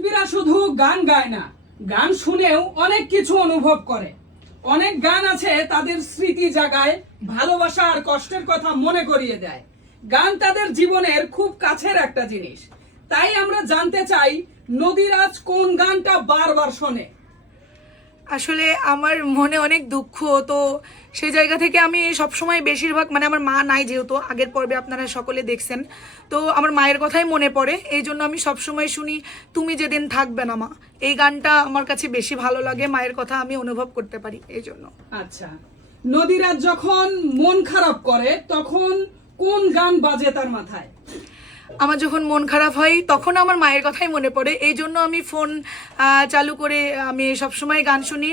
শিল্পীরা শুধু গান গায় না, গান শুনেও অনেক কিছু অনুভব করে। অনেক গান আছে তাদের স্মৃতি জাগায়, ভালোবাসা আর কষ্টের কথা মনে করিয়ে দেয়। গান তাদের জীবনের খুব কাছের একটা জিনিস। তাই আমরা জানতে চাই, নদীরাজ কোন গানটা বারবার শোনে? আসলে আমার মনে অনেক দুঃখ, তো সেই জায়গা থেকে আমি সবসময় বেশিরভাগ মানে আমার মা নাই যেহেতু, আগের পর্বে আপনারা সকলে দেখছেন, তো আমার মায়ের কথাই মনে পড়ে, এই জন্য আমি সবসময় শুনি, তুমি যেদিন থাকবে না মা। এই গানটা আমার কাছে বেশি ভালো লাগে, মায়ের কথা আমি অনুভব করতে পারি এই জন্য। আচ্ছা নদীরা যখন মন খারাপ করে, তখন কোন গান বাজে তার মাথায়? আমার যখন মন খারাপ হয় তখন আমার মায়ের কথাই মনে পড়ে। এই জন্য আমি ফোন চালু করে আমি সবসময় গান শুনি।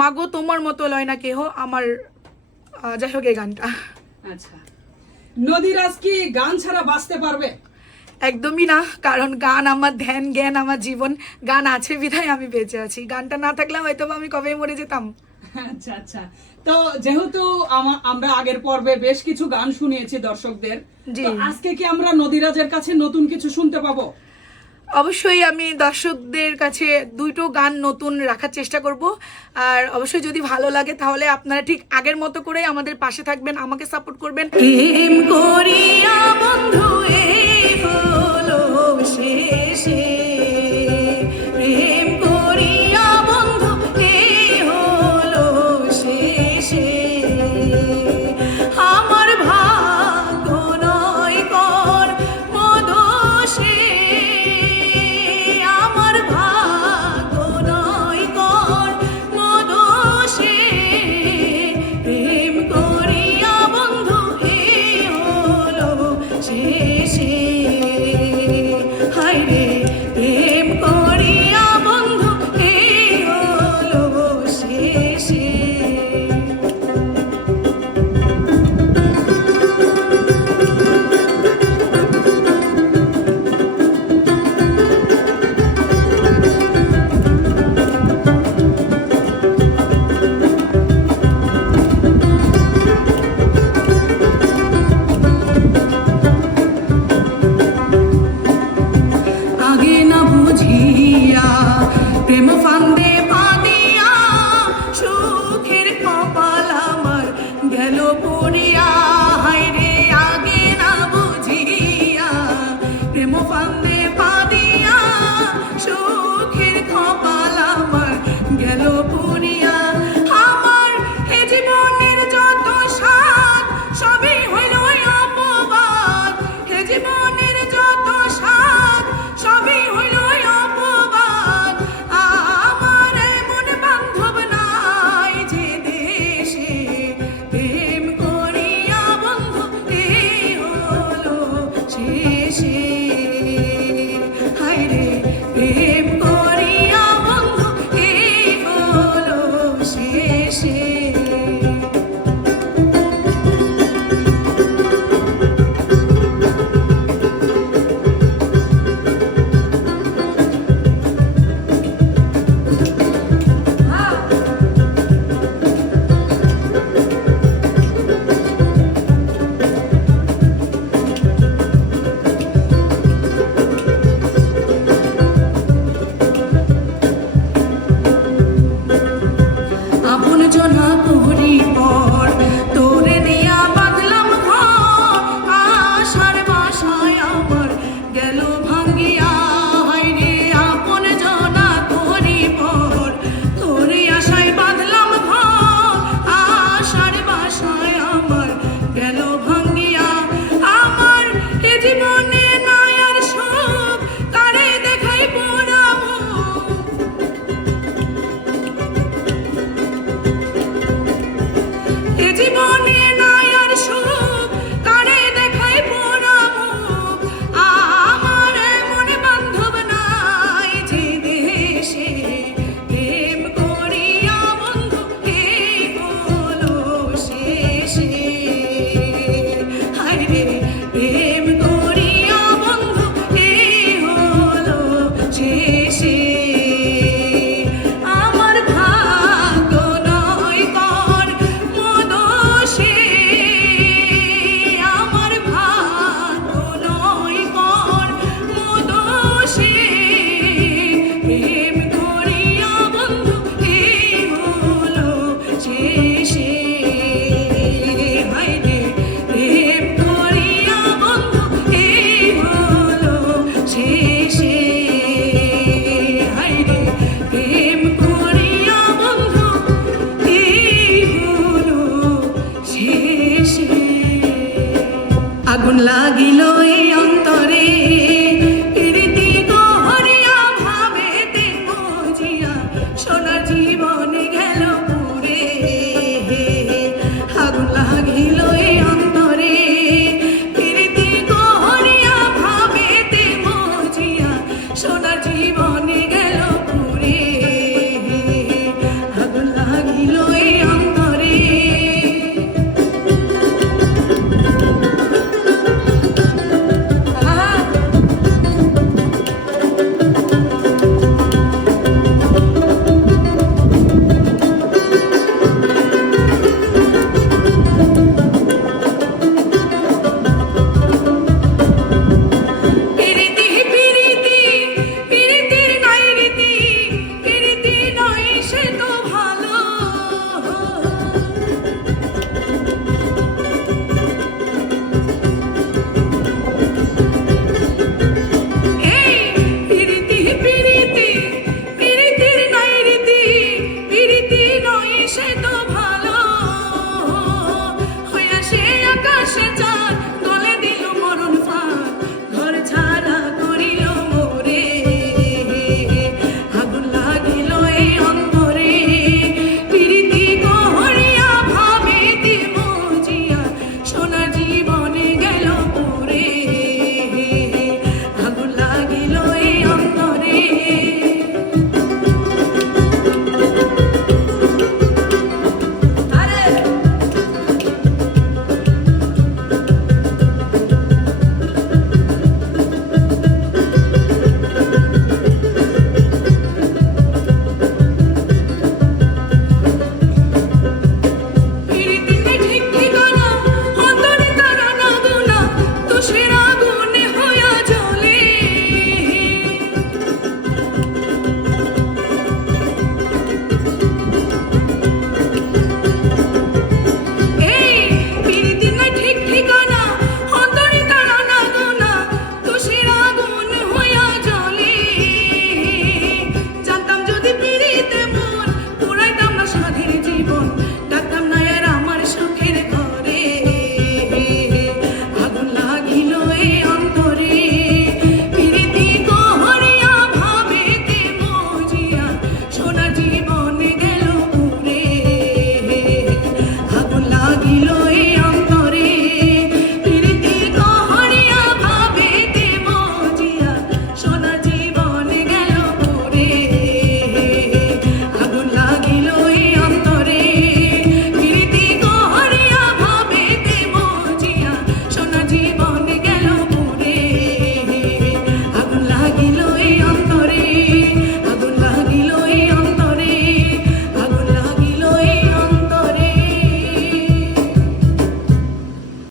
মাগো তোমার মতো লয় না কেহ আমার যাই হোক এই গানটা। আচ্ছা। নদীরাজ কি গান ছাড়া বাঁচতে পারবে? একদমই না কারণ গান আমার ধ্যান জ্ঞান আমার জীবন। গান আছে বিধায় আমি বেঁচে আছি। গানটা না থাকলে হয়তো আমি কবেই মরে যেতাম। আচ্ছা আচ্ছা। তো যেহেতু আমরা আগের পর্বে বেশ কিছু গান শুনিয়েছি দর্শকদের আজকে কি আমরা নদীরাজের কাছে নতুন কিছু শুনতে পাবো? অবশ্যই আমি দর্শকদের কাছে দুটো গান নতুন রাখার চেষ্টা করব। আর অবশ্যই যদি ভালো লাগে তাহলে আপনারা ঠিক আগের মতো করে আমাদের পাশে থাকবেন আমাকে সাপোর্ট করবেন। করিয়া বন্ধু এই হলো শেষে। que আগুন লাগিল এই অন্ত